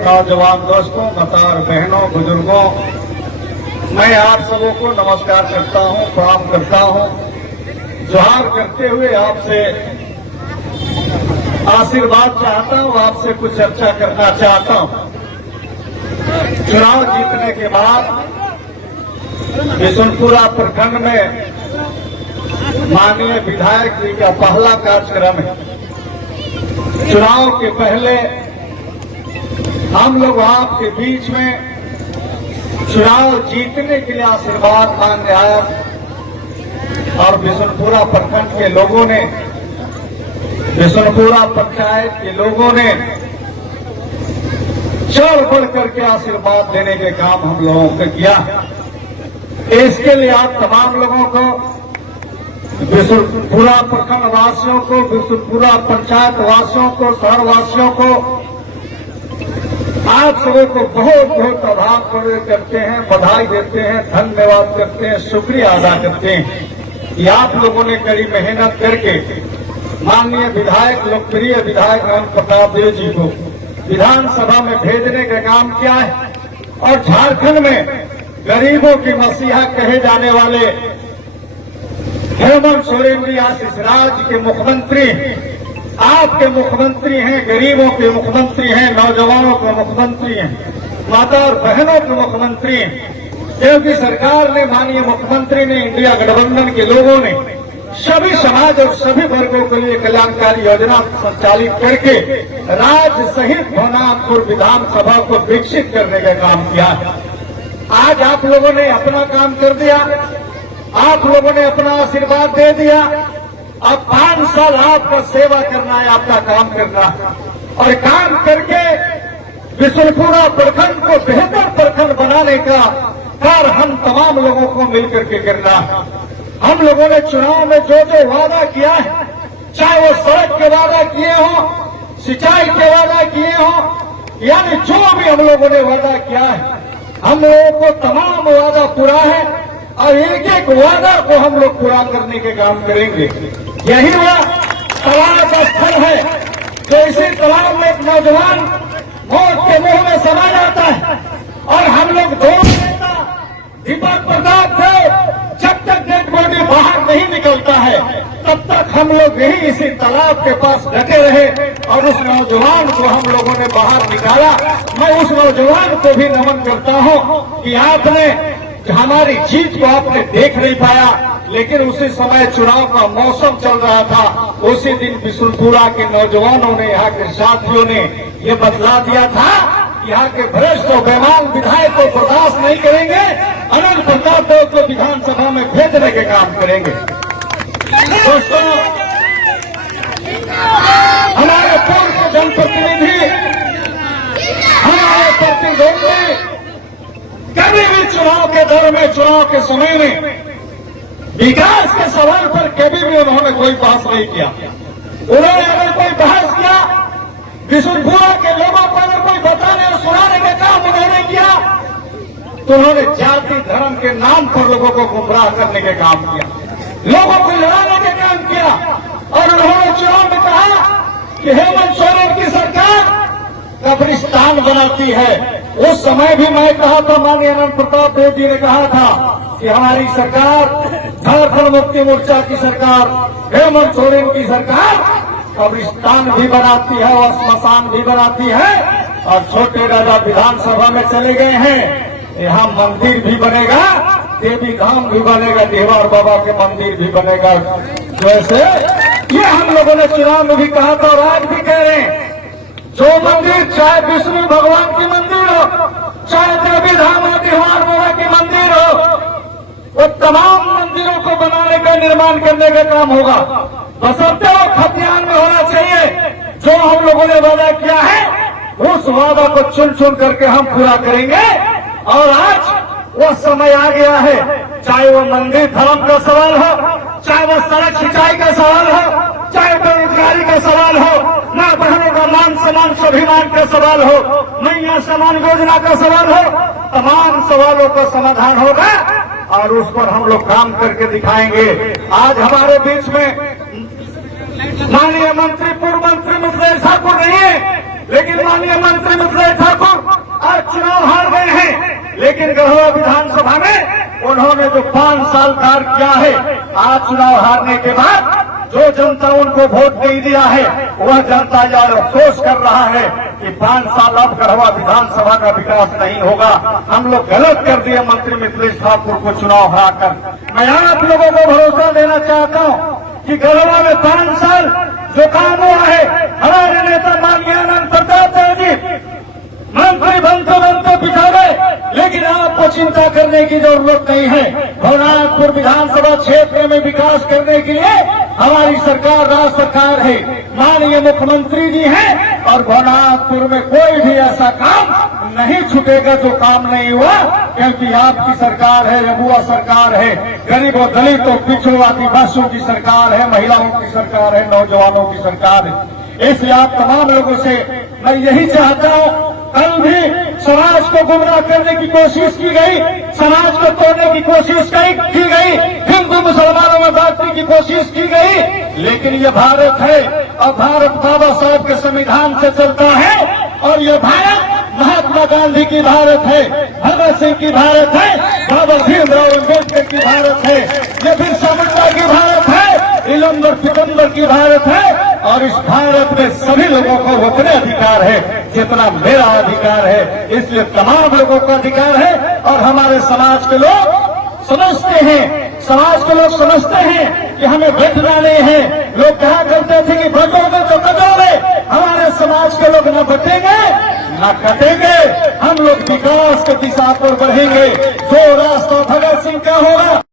नौजवान दोस्तों, मतार बहनों, बुजुर्गों, मैं आप सबों को नमस्कार करता हूं, प्रणाम करता हूं। जोहार करते हुए आपसे आशीर्वाद चाहता हूं, आपसे कुछ चर्चा करना चाहता हूं। चुनाव जीतने के बाद बिशुनपुरा प्रखंड में माननीय विधायक जी का पहला कार्यक्रम है। चुनाव के पहले हम लोग आपके बीच में चुनाव जीतने के लिए आशीर्वाद मांगने आया और बिशुनपुरा प्रखंड के लोगों ने, बिशुनपुरा पंचायत के लोगों ने चढ़ बढ़ करके आशीर्वाद देने के काम हम लोगों को किया। इसके लिए आप तमाम लोगों को, बिशुनपुरा प्रखंड वासियों को, बिशुनपुरा पंचायत वासियों को, शहर वासियों को, आप सबों को बहुत बहुत आभार करते हैं, बधाई देते हैं, धन्यवाद करते हैं, शुक्रिया अदा करते हैं कि आप लोगों ने कड़ी मेहनत करके माननीय विधायक, लोकप्रिय विधायक अनंत प्रताप देव जी को विधानसभा में भेजने का काम किया है। और झारखंड में गरीबों की मसीहा कहे जाने वाले हेमंत सोरेन जी आज इस राज्य के मुख्यमंत्री, आपके मुख्यमंत्री हैं, गरीबों के मुख्यमंत्री हैं, नौजवानों के मुख्यमंत्री हैं, माता और बहनों के मुख्यमंत्री हैं। क्योंकि सरकार ने, माननीय मुख्यमंत्री ने, इंडिया गठबंधन के लोगों ने सभी समाज और सभी वर्गों के लिए कल्याणकारी योजना संचालित करके राज्य सहित भवनाथपुर विधानसभा को विकसित करने का काम किया है। आज आप लोगों ने अपना काम कर दिया, आप लोगों ने अपना आशीर्वाद दे दिया। अब 5 साल आपका सेवा करना है, आपका काम करना है और काम करके बिशुनपुरा प्रखंड को बेहतर प्रखंड बनाने का कार्य हम तमाम लोगों को मिलकर के करना है। हम लोगों ने चुनाव में जो जो वादा किया है, चाहे वो सड़क के वादा किए हों, सिंचाई के वादा किए हों, यानी जो भी हम लोगों ने वादा किया है, हम लोगों को तमाम वादा पूरा है और एक एक वादा को हम लोग पूरा करने के काम करेंगे। यही वह तालाब का स्थल है जो इसी तालाब में एक नौजवान मौत के मुंह में समा जाता है और हम लोग दोनों नेता दीपक प्रताप थे, जब तक डेड बॉडी बाहर नहीं निकलता है तब तक हम लोग यही इसी तालाब के पास डटे रहे और उस नौजवान को हम लोगों ने बाहर निकाला। मैं उस नौजवान को भी नमन करता हूं कि आपने हमारी जीत को आपने देख नहीं पाया, लेकिन उसी समय चुनाव का मौसम चल रहा था। उसी दिन बिशुनपुरा के नौजवानों ने, यहाँ के साथियों ने ये बतला दिया था कि यहाँ के भ्रष्ट और बेईमान विधायक को बर्दाश्त नहीं करेंगे, अनंत प्रताप देव को विधानसभा में भेजने के काम करेंगे। दोस्तों, हमारे पूर्व जनप्रतिनिधि, हमारे प्रतिद्वंदी कभी भी चुनाव के दौर में, चुनाव के समय में विकास के सवाल पर कभी भी उन्होंने कोई बहस नहीं किया। उन्होंने अगर कोई बहस किया, बिशुनपुरा के लोगों को अगर कोई बताने और सुनाने का काम उन्होंने किया, तो उन्होंने जाति धर्म के नाम पर लोगों को गुमराह करने का काम किया, लोगों को लड़ाने का काम किया। और उन्होंने चुनाव में कहा कि हेमंत सोरेन की सरकार कब्रिस्तान बनाती है। उस समय भी मैं कहा था, माननीय अनंत प्रताप देव जी ने कहा था कि हमारी सरकार, झारखंड मुक्ति मोर्चा की सरकार, हेमंत सोरेन की सरकार कब्रिस्तान भी बनाती है और स्मशान भी बनाती है। और छोटे राजा विधानसभा में चले गए हैं, यहाँ मंदिर भी बनेगा, देवी धाम भी बनेगा, देवर बाबा के मंदिर भी बनेगा। जैसे ये हम लोगों ने चुनाव में भी कहा था और आज भी कह रहे हैं, जो मंदिर, चाहे विष्णु भगवान की मंदिर हो, चाहे देवी धाम हो, देवर बाबा की मंदिर हो, वो तमाम मंदिरों को बनाने का, निर्माण करने का काम होगा। बशर्ते वो खतियान में होना चाहिए। जो हम लोगों ने वादा किया है, उस वादा को चुन चुन करके हम पूरा करेंगे। और आज वो समय आ गया है, चाहे वो मंदिर धर्म का सवाल हो, चाहे वो सड़क सिंचाई का सवाल हो, चाहे बेरोजगारी का सवाल हो, मां बहनों का मान सम्मान स्वाभिमान का सवाल हो, मैया सम्मान योजना का सवाल हो, तमाम सवालों का समाधान होगा और उस पर हम लोग काम करके दिखाएंगे। आज हमारे बीच में माननीय मंत्री, पूर्व मंत्री मिश्रेश ठाकुर नहीं है, लेकिन माननीय मंत्री मिश्रेश ठाकुर जो 5 साल कार्य किया है, आज चुनाव हारने के बाद जो जनता उनको वोट नहीं दिया है, वह जनता यार अफसोस कर रहा है कि 5 साल अब गढ़वा विधानसभा का विकास नहीं होगा। हम लोग गलत कर दिए मंत्री मिथिलेश ठाकुर को चुनाव हराकर। मैं आप लोगों को भरोसा देना चाहता हूं कि गढ़वा में 5 साल जो काम हुआ है, हमारे नेता माननीय आनंद प्रताप जी मंत्री बनते पिछा गए, लेकिन आपको चिंता करने की जरूरत नहीं है। भवनाथपुर विधानसभा क्षेत्र में विकास करने के लिए हमारी सरकार राज्य सरकार है, माननीय मुख्यमंत्री जी हैं, और भवनाथपुर में कोई भी ऐसा काम नहीं छूटेगा जो काम नहीं हुआ, क्योंकि आपकी सरकार है, रघुआ सरकार है, गरीबों दलितों पिछड़ों आदिवासियों की सरकार है, महिलाओं की सरकार है, नौजवानों की सरकार है। इसलिए आप तमाम लोगों से मैं यही चाहता हूं, कल भी समाज को गुमराह करने की कोशिश की गई, समाज को तोड़ने की कोशिश की गई, हिंदू मुसलमानों में बांटने की कोशिश की गई, लेकिन ये भारत है और भारत बाबा साहब के संविधान से चलता है, और ये भारत महात्मा गांधी की भारत है, भगत सिंह की भारत है, बाबा भीमराव अम्बेडकर की भारत है, ये बिरसा मुंडा की भारत है, इलंबर पितंबर की भारत है, और इस भारत में सभी लोगों को उतने अधिकार है जितना मेरा अधिकार है। इसलिए तमाम लोगों का अधिकार है, और हमारे समाज के लोग समझते हैं, समाज के लोग समझते हैं कि हमें बैठना नहीं है। लोग कहा करते थे कि बटोगे तो कटोगे, हमारे समाज के लोग न बटेंगे न कटेंगे, हम लोग विकास की दिशा पर बढ़ेंगे। जो रास्ता भगत सिंह का होगा